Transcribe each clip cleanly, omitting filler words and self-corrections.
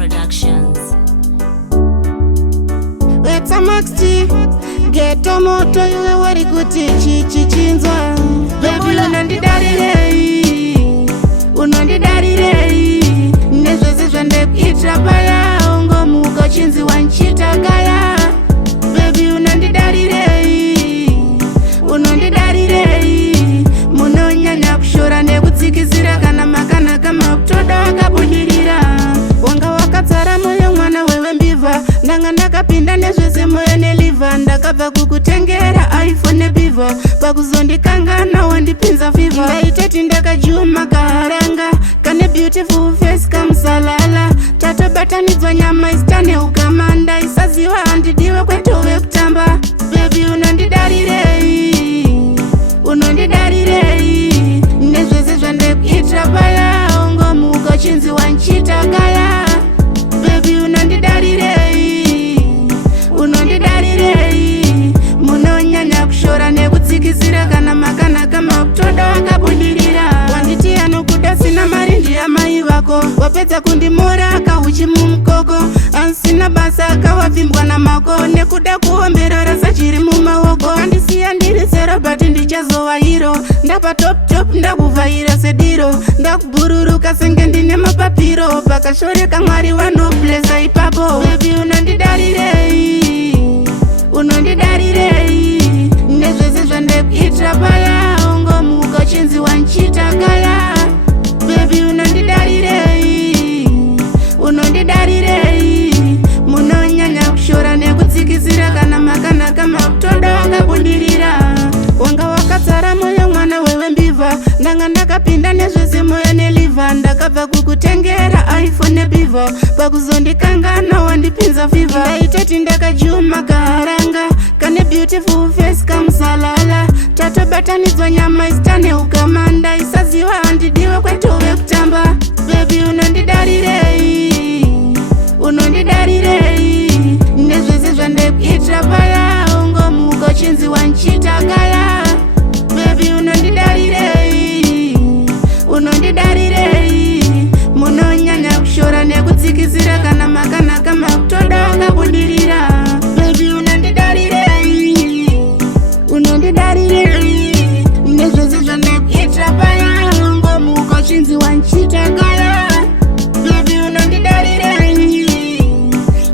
Productions. Weta Maxi Geto moto yuwe wari kuti chichinzwa. Baby unandidarirei nezvese zvandekuitira paya ungo muko chinzi wanchitagaya. Baby unandidarirei munonyanya kushora nekutsikizira kana makanaka makutoda wakabudirira. Wanga wakadzara moyo mwana wewe mbivha, ndanga ndakapinda nezvese moyo nelivha. Ndakabva kukutengera iPhone nebhivha, pakuzondikangana wandipinza fever. Ndaitoti ndakajuma kaharanga kane beautiful face kamusalala. Tatobatanidzwa nyama isitane ukamanda, isaziwa handidiwe kwetove kutamba. Baby unandidarirei nezvese zvandekuitira paya ungo muko chinzi wanchitagaya. Baby unandidarirei munonyanya kushora nekutsikizira kana makanaka makutoda wakabudirira. Wanditi anokuda sina mari ndiya mai vako, wapedza kundimora akauchi mumukoko. Ansina basa akawabvimbwa namako, nekuda kuomberora sachiri mumaoko. Andisiya ndiri serobhati ndichazova hiro, ndapa top ndakuvhaira sediro. Ndakubhururuka senge ndine mapapiro, pakashoreka mwari wanoblesa ipapo. Baby unandidarirei nezvese zvandekuitira paya ungo muko chinzi wanchitagaya. Baby unandidarirei munonyanya kushora nekutsikizira kana makanaka makutoda wakabudirira. Wanga wakadzara moyo mwana wewe mbivha, ndanga ndakapinda nezvese moyo nelivha. Ndakabva kukutengera iPhone nebhivha, pakuzondikangana wandipinza fever. Ndaitoti ndakajuma kaharanga kane beautiful face kamusalala. Tatobatanidzwa nyama isitane ukamanda, isaziwa handidiwe kwetove kutamba. Baby unandidarirei nezvese zvandekuitira paya ungo muko chinzi wanchitagaya. Baby unandidarirei munonyanya kushora nekutsikizira kana makanaka makutoda wakabudirira. Baby unandidarirei nezvese zvandekuitira paya ungo muko chinzi wanchitagaya. Baby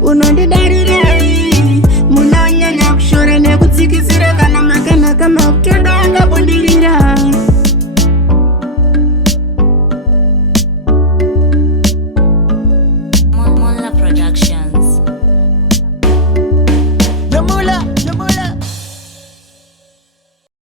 unandidarirei munonyanya kushora nekutsikizira kana makanaka makutoda wakabudirira. Mola Productions. Namula